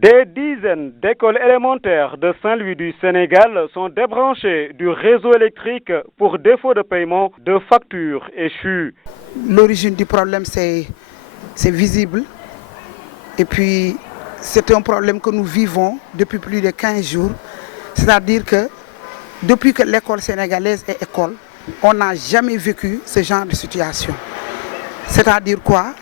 Des dizaines d'écoles élémentaires de Saint-Louis du Sénégal sont débranchées du réseau électrique pour défaut de paiement de factures échues. L'origine du problème, c'est visible. Et puis, c'est un problème que nous vivons depuis plus de 15 jours. C'est-à-dire que depuis que l'école sénégalaise est école, on n'a jamais vécu ce genre de situation. C'est-à-dire quoi?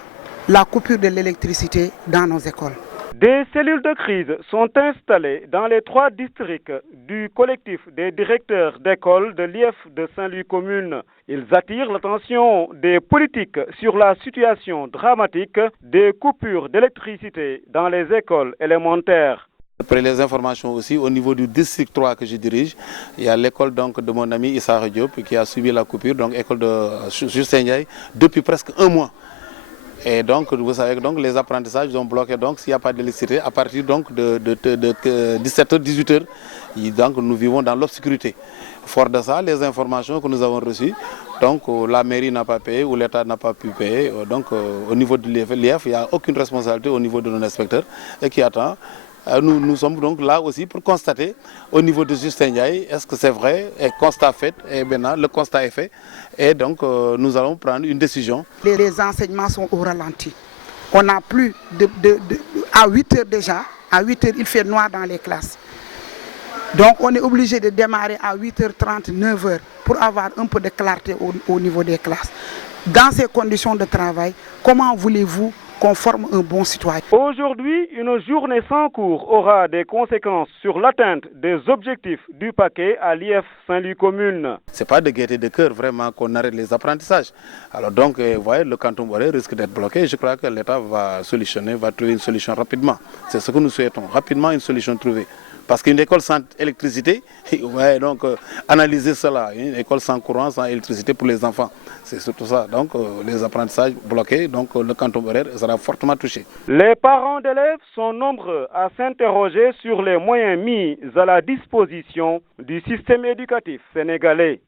La coupure de l'électricité dans nos écoles. Des cellules de crise sont installées dans les 3 districts du collectif des directeurs d'école de l'IEF de Saint-Louis Commune. Ils attirent l'attention des politiques sur la situation dramatique des coupures d'électricité dans les écoles élémentaires. Après les informations aussi, au niveau du district 3 que je dirige, il y a l'école donc de mon ami Issa Diop qui a subi la coupure, donc école de Justin Ndiaye, depuis presque un mois. Et donc, vous savez que donc, les apprentissages sont bloqués donc s'il n'y a pas d'électricité à partir donc de 17h, 18h. Donc, nous vivons dans l'obscurité. Fort de ça, les informations que nous avons reçues, donc la mairie n'a pas payé ou l'État n'a pas pu payer. Donc, au niveau de l'IEF, il n'y a aucune responsabilité au niveau de nos inspecteurs et qui attend. Nous sommes donc là aussi pour constater au niveau de Justin Ndiaye, est-ce que c'est vrai, et constat fait, et maintenant le constat est fait, et donc nous allons prendre une décision. Les enseignements sont au ralenti. On n'a plus à 8h déjà, à 8h il fait noir dans les classes. Donc on est obligé de démarrer à 8h30, 9h pour avoir un peu de clarté au niveau des classes. Dans ces conditions de travail, comment voulez-vous qu'on forme un bon citoyen? Aujourd'hui, une journée sans cours aura des conséquences sur l'atteinte des objectifs du paquet à l'IEF Saint-Louis Commune. Ce n'est pas de gaieté de cœur vraiment qu'on arrête les apprentissages. Alors donc, vous voyez, le canton Boré risque d'être bloqué. Je crois que l'État va trouver une solution rapidement. C'est ce que nous souhaitons, rapidement une solution trouvée. Parce qu'une école sans électricité, ouais, donc analyser cela, une école sans courant, sans électricité pour les enfants, c'est surtout ça. Donc les apprentissages bloqués, donc le canton horaire sera fortement touché. Les parents d'élèves sont nombreux à s'interroger sur les moyens mis à la disposition du système éducatif sénégalais.